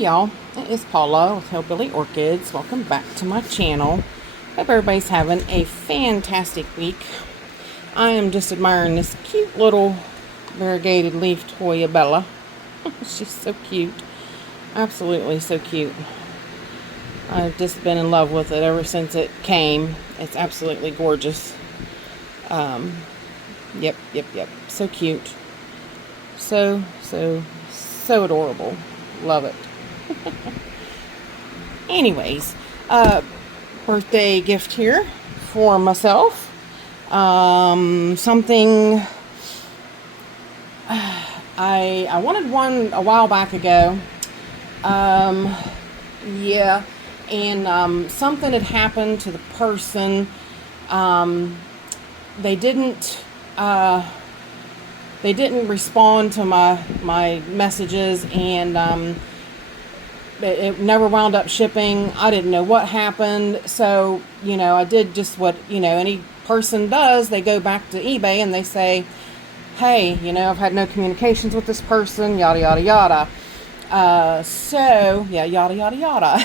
y'all, it is Paula with Hillbilly Orchids. Welcome back to my channel. Hope everybody's having a fantastic week. I am just admiring this cute little variegated leaf toya Bella. She's so cute. Absolutely so cute. I've just been in love with it ever since it came. It's absolutely gorgeous. Yep. So cute. So adorable. Love it. Anyways, birthday gift here for myself. Something I wanted one a while back ago. Yeah, and something had happened to the person. They didn't respond to my messages, and it never wound up shipping. I didn't know what happened, so I did just what any person does. They go back to eBay and they say, hey, I've had no communications with this person, yada yada yada. So yeah, yada yada yada.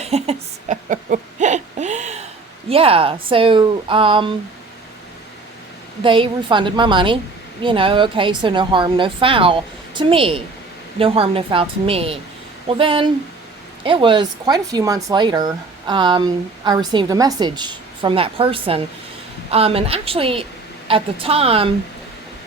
So they refunded my money. Okay, so no harm, no foul to me. No harm, no foul to me. Well, then it was quite a few months later, I received a message from that person. And actually, at the time,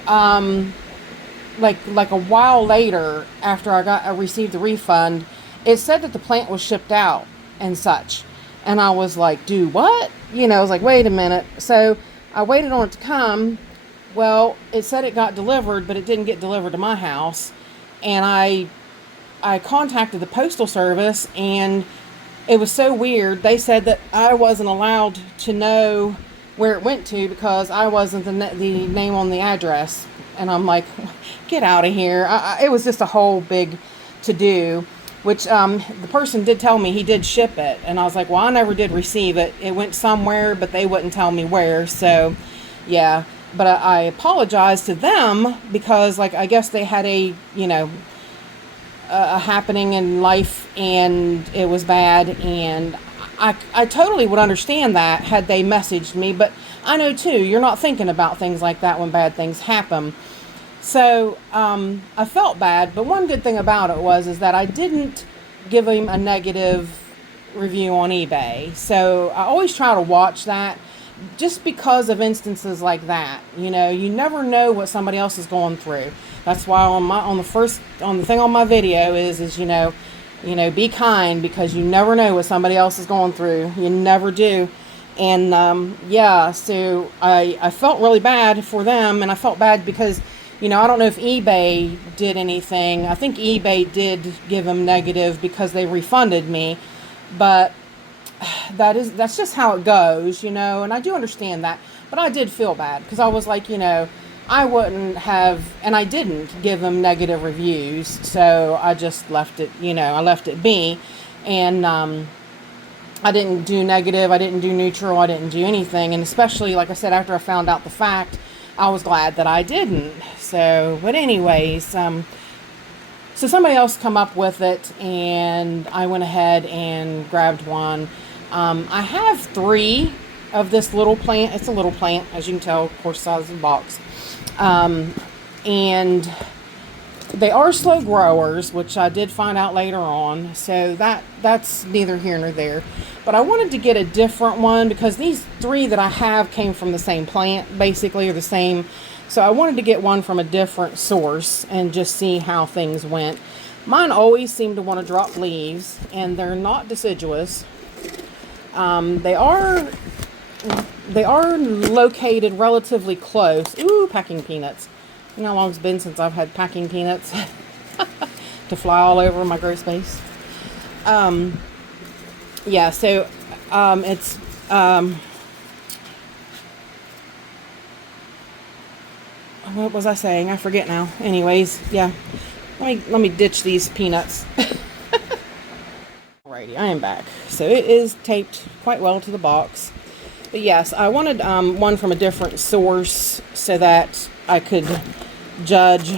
like a while later, after I received the refund, it said that the plant was shipped out and such. And I was like, do what? I was like, wait a minute. So I waited on it to come. Well, it said it got delivered, but it didn't get delivered to my house. And I contacted the postal service, and it was so weird. They said that I wasn't allowed to know where it went to because I wasn't the name on the address. And I'm like, get out of here. It was just a whole big to-do, which the person did tell me he did ship it. And I was like, well, I never did receive it. It went somewhere, but they wouldn't tell me where. So, yeah. But I apologized to them because, I guess they had a happening in life and it was bad. And I totally would understand that had they messaged me. But I know, too, you're not thinking about things like that when bad things happen. So I felt bad. But one good thing about it is that I didn't give him a negative review on eBay. So I always try to watch that. Just because of instances like that, you never know what somebody else is going through. That's why on the thing on my video is be kind, because you never know what somebody else is going through. You never do. And so I felt really bad for them, and I felt bad because I don't know if eBay did anything. I think eBay did give them negative because they refunded me, but that's just how it goes, and I do understand that, but I did feel bad because I was like, I wouldn't have, and I didn't give them negative reviews, so I just left it, I left it be, and I didn't do negative, I didn't do neutral, I didn't do anything, and especially, like I said, after I found out the fact, I was glad that I didn't. So, but anyways, so somebody else come up with it, and I went ahead and grabbed one. I have 3 of this little plant. It's a little plant, as you can tell, of course, size of the box. And they are slow growers, which I did find out later on. So that's neither here nor there. But I wanted to get a different one because these 3 that I have came from the same plant, basically, or the same. So I wanted to get one from a different source and just see how things went. Mine always seem to want to drop leaves, and they're not deciduous. They are located relatively close. Ooh, packing peanuts. You know how long it's been since I've had packing peanuts to fly all over my grow space. Yeah, so it's what was I saying? I forget now. Anyways, yeah. Let me ditch these peanuts. Alrighty, I am back. So it is taped quite well to the box. But yes, I wanted one from a different source so that I could judge,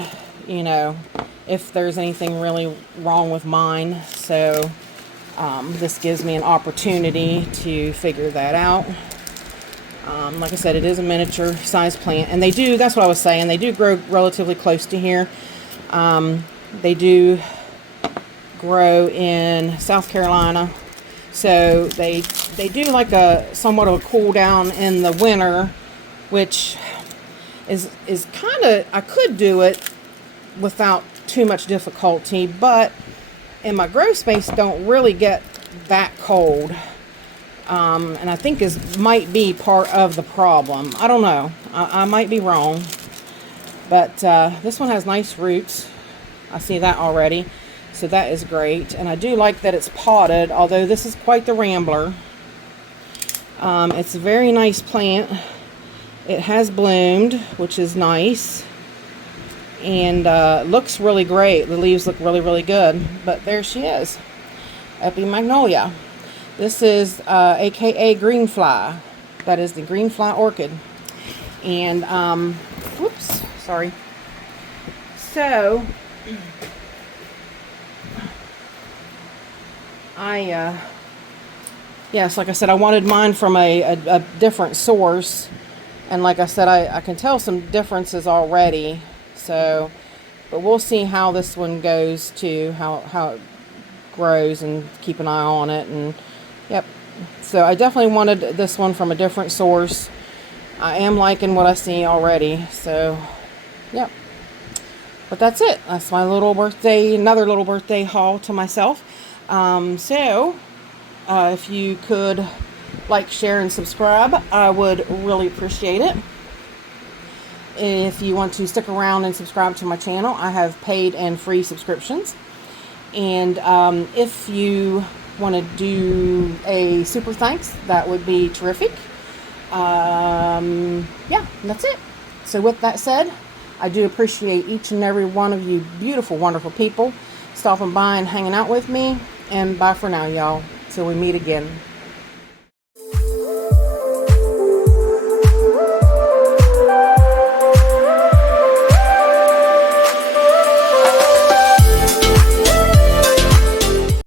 if there's anything really wrong with mine. So this gives me an opportunity to figure that out. Like I said, it is a miniature size plant, and they do, that's what I was saying, they do grow relatively close to here. They do grow in South Carolina, so they do like a somewhat of a cool down in the winter, which is kind of, I could do it without too much difficulty, but in my grow space don't really get that cold. And I think might be part of the problem. I don't know. I might be wrong. But this one has nice roots. I see that already. So that is great. And I do like that it's potted, although this is quite the rambler. It's a very nice plant. It has bloomed, which is nice. And looks really great. The leaves look really, really good. But there she is. Epimagnolia. This is aka green fly. That is the green fly orchid. And whoops, sorry. So yes, like I said, I wanted mine from a different source, and like I said, I can tell some differences already. So, but we'll see how this one goes too, how it grows, and keep an eye on it. And yep, so I definitely wanted this one from a different source. I am liking what I see already, so yep. But that's it. That's my little birthday, another little birthday haul to myself. If you could like, share, and subscribe, I would really appreciate it. If you want to stick around and subscribe to my channel, I have paid and free subscriptions. And if you want to do a super thanks, that would be terrific. Yeah, that's it. So with that said, I do appreciate each and every one of you beautiful, wonderful people stopping by and hanging out with me. And bye for now, y'all. Till we meet again.